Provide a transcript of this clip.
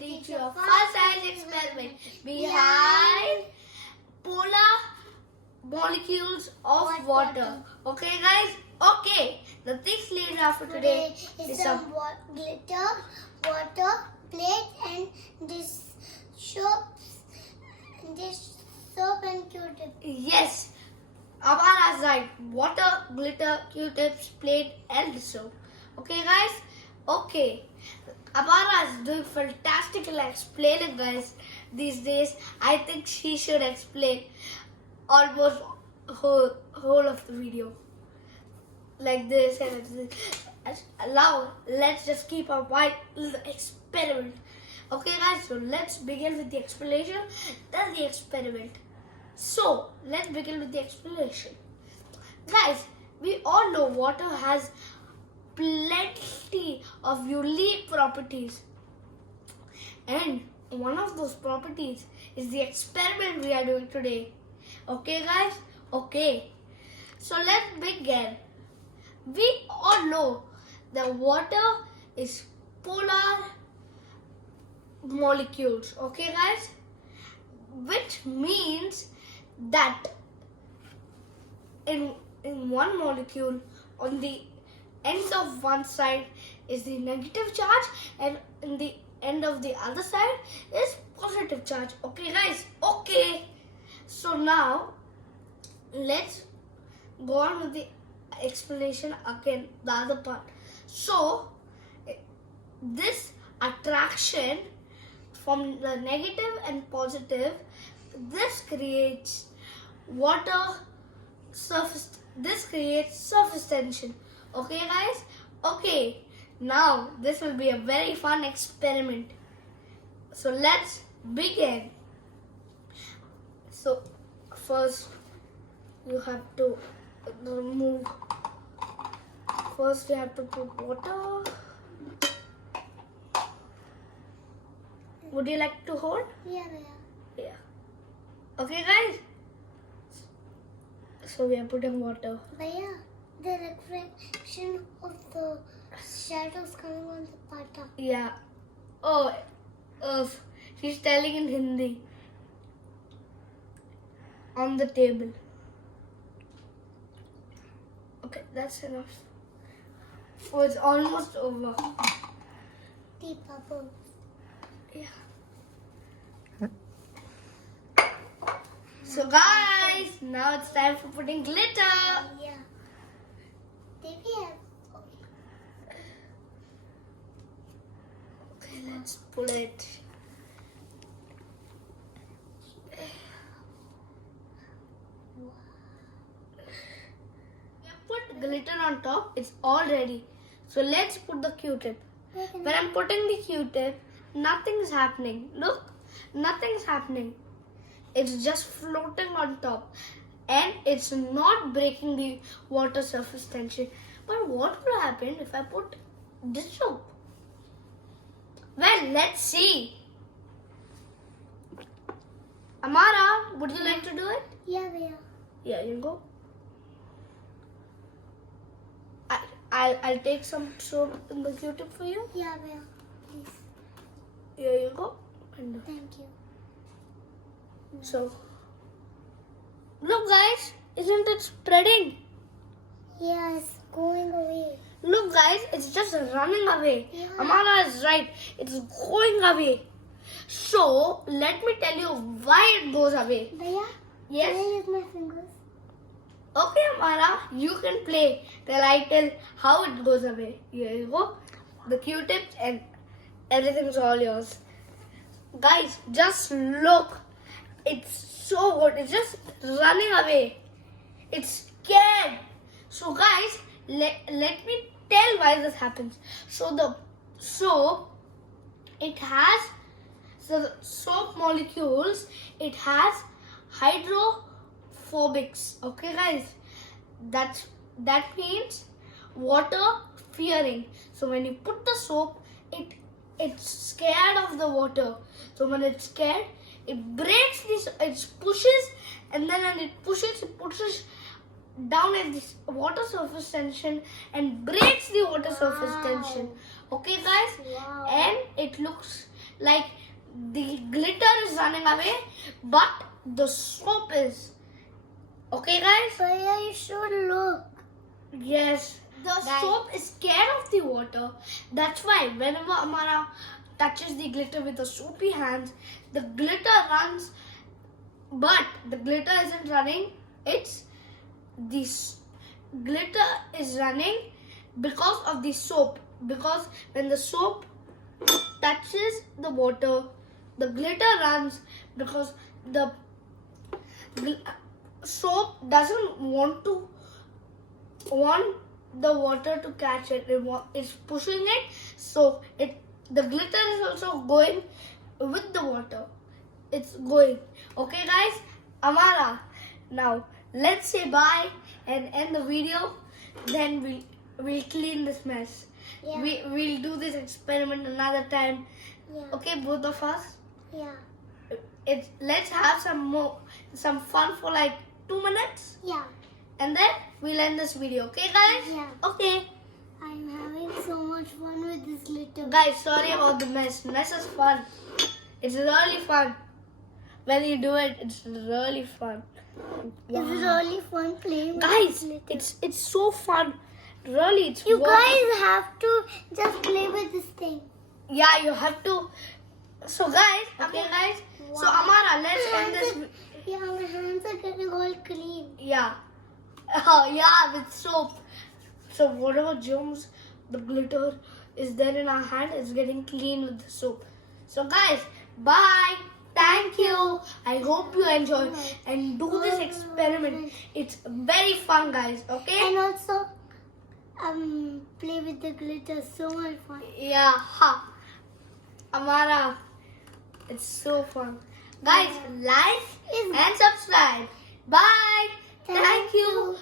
teach you a fun science experiment behind polar molecules of water. Okay, guys? Okay. The things later after today is some glitter, water, plate, and this soap and Q-tip. Yes. Amara's right. Water, glitter, Q-tips, plate, and soap. Okay, guys? Okay. Amara is doing fantastic in explaining, guys, these days. I think she should explain almost whole of the video. Like this and this. Now, let's just keep our mind in the experiment. Okay, guys, so let's begin with the explanation, then the experiment. So, let's begin with the explanation. Guys, we all know water has plenty of unique properties. And one of those properties is the experiment we are doing today. Okay, guys? Okay. So, let's begin. We all know that water is polar molecules. Okay, guys? Which means that in one molecule, on the end of one side is the negative charge and in the end of the other side is positive charge. Okay, guys? Okay. So now let's go on with the explanation again, the other part. So this attraction from the negative and positive, this creates water surface, this creates surface tension. Okay, guys? Okay, now this will be a very fun experiment. So let's begin. So first you have to remove, first you have to put water. Would you like to hold? Yeah. Yeah. Okay, guys? So we are putting water. Bhaiya, the refraction of the shadows coming on the pata. Yeah. Oh, she's telling in Hindi. On the table. Okay, that's enough. Oh, it's almost over. The bubbles. Yeah. So guys, now it's time for putting glitter. Yeah. Did we have? Okay, let's put it. We have put glitter on top. It's all ready. So let's put the Q-tip. When I'm putting the Q-tip, nothing's happening. Look, nothing's happening. It's just floating on top. And it's not breaking the water surface tension. But what will happen if I put this soap? Well, let's see. Amara, would you like to do it? Yeah, Bhaiya. Yeah, you go. I'll take some soap in the Q-tip for you. Yeah, Bhaiya. Please. Here you go. And Thank you. so, look guys, isn't it spreading? Yeah, it's going away. Look guys, it's just running away. Yeah. Amara is right. It's going away. So, let me tell you why it goes away. Bhaiya, Yes? can I use my fingers? Okay, Amara, you can play till I tell how it goes away. Here you go. The Q-tips and everything's all yours. Guys, just look. It's so good. It's just running away. It's scared. So guys, let me tell why this happens. So the soap molecules, it has hydrophobics. Okay guys, that means water fearing. So when you put the soap, it's scared of the water. So when it's scared, it breaks this, it pushes, and then when it pushes down at this water surface tension and breaks the water surface tension. Okay guys? Wow. And it looks like the glitter is running away, but the soap is. Okay, guys? Bhaiya, you should look. Yes. The soap is scared of the water. That's why whenever Amara touches the glitter with the soapy hands, the glitter runs. But the glitter isn't running. It's glitter is running because of the soap. Because when the soap touches the water, the glitter runs because the soap doesn't want the water to catch it. It's pushing it, so the glitter is also going with the water. It's going. Okay, guys? Amara, now let's say bye and end the video. Then we'll clean this mess. Yeah. We'll do this experiment another time. Yeah. Okay, both of us. Yeah. Let's have some fun for like 2 minutes. Yeah. And then we'll end this video. Okay, guys? Yeah. Okay. I'm having so much fun with this glitter. Guys, sorry about the mess. Mess is fun. It's really fun. When you do it, it's really fun. It's really fun playing with Guys, this glitter. it's so fun. Really, it's You worth guys it. have to just play with this thing. Yeah, you have to. So guys, okay guys. So Amara, let's end this. Yeah, my hands are getting all clean. Yeah. Yeah, with soap. So whatever germs, the glitter is there in our hand is getting clean with the soap. So guys, bye. Thank you. I hope you enjoy and do this experiment. It's very fun, guys. Okay? And also, play with the glitter. So much fun. Yeah. Ha. Amara, it's so fun. Guys, like and subscribe. Bye. Thank you.